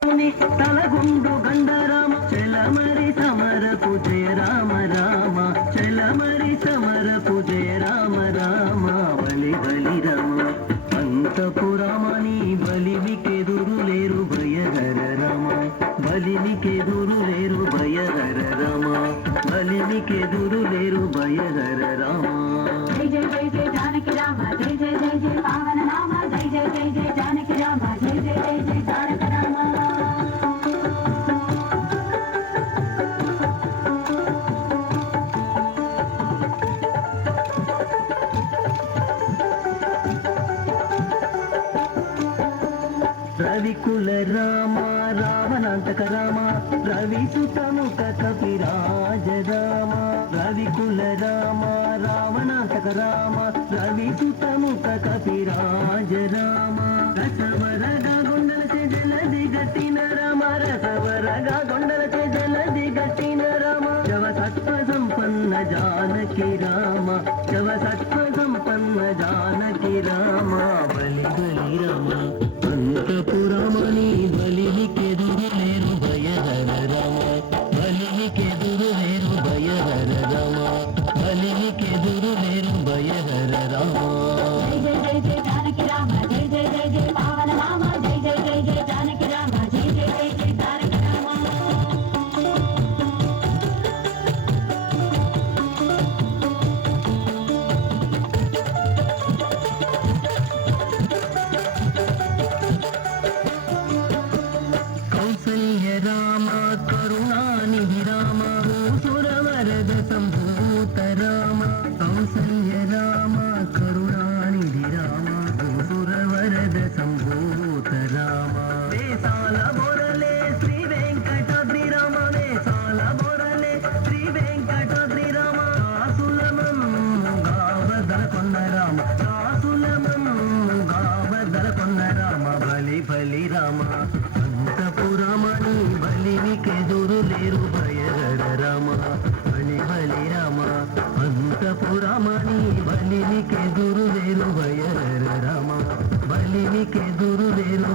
తలగుండు గండరామ చలమరి సమరపు జయ రామ రామ చలమరి సమరపు జయ రామ రామ బలి బలి రామ అంతపురామని బలివికెదురు లేరు భయహర రామ బలివికెదురు లేరు భయహర రామ బలివికెదురు లేరు భయహర రామ జై జై జై జై జానకి రామ జై జై జై జై పావన నామ జై జై జై జై జానకి రామ జై జై జై జై తారక రామ రవికుల రామ రావణాంతక రామ రవిసుతముఖ కపిరాజ రామ రవికుల రామ రావణాంతక రామ రవిసుతముఖ కపిరాజ రామ రసవరగా గొండలచే జలది గట్టిన రామ రసవరగా గొండలచే జలది గట్టిన రామ శవ సత్వ సంపన్న జానకి రామ శవ సత్వ సంపన్న జానకి రామ బలి బలి రామ అంతపురమని బలివికెదురు లేరు భయహర రామ బలివికెదురు లేరు భయహర రామ బలివికెదురు లేరు భయహర రామ జై జై జై జై జానకి రామ జై జై జై జై పావన నామ జై జై జై జై జానకి రామ జై జై జై జై తారక రామ కౌసల్య రామ కరుణానిధి రామ సురవరద సంభూత రామ కౌసల్య రామ కరుణానిధి రామ సురవరద సంభూత రామ వేసాల బొరలే శ్రీ వెంకటాద్రి రామ వేసాల బొరలే శ్రీ వెంకటాద్రి రామ కాసులమన్నుగావదల కొన్న రామ కాసులమన్నుగావదల కొన్న రామ బలి బలి రామ అంతపురమని బలివికెదురు లేరు భయహర రామ బలి బలి రామ అంతపురమని బలివికెదురు లేరు భయహర రామ బలివికెదురు లేరు